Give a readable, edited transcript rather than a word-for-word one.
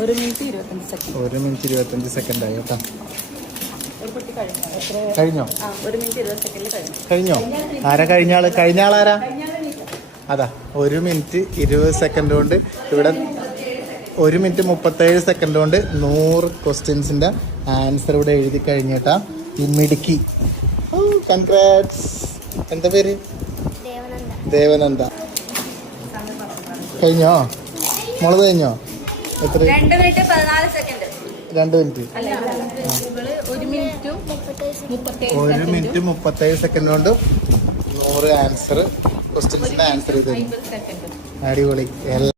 1 minute 25 second. 1 minute 25 second ആയി കേട്ടോ. കഴിഞ്ഞോ? 1 മിനിറ്റ് 20 സെക്കൻഡിൽ കഴിഞ്ഞോ? ആരാ കഴിഞ്ഞ ആളാരാ? അതാ 1 മിനിറ്റ് 20 സെക്കൻഡ് കൊണ്ട് ഇവിടെ 1 മിനിറ്റ് 37 സെക്കൻഡ് കൊണ്ട് 100 ക്വസ്റ്റ്യൻസിന്റെ ആൻസർ ഇവിടെ എഴുതി കഴിഞ്ഞിട്ടാ ഈ മിടുക്കി. കൺഗ്രാറ്റ്സ്. എന്താ പേര്? ദേവനന്ദ. കഴിഞ്ഞോ? മുളക് കഴിഞ്ഞോ? എത്ര? 2 minute 14 second. 2 minute 1 minute 37 second കൊണ്ട് 100 ആൻസർ ക്വസ്റ്റ്യൻസിന്റെ ആൻസർ ചെയ്തു. സെക്കൻഡ്. അടിപൊളി.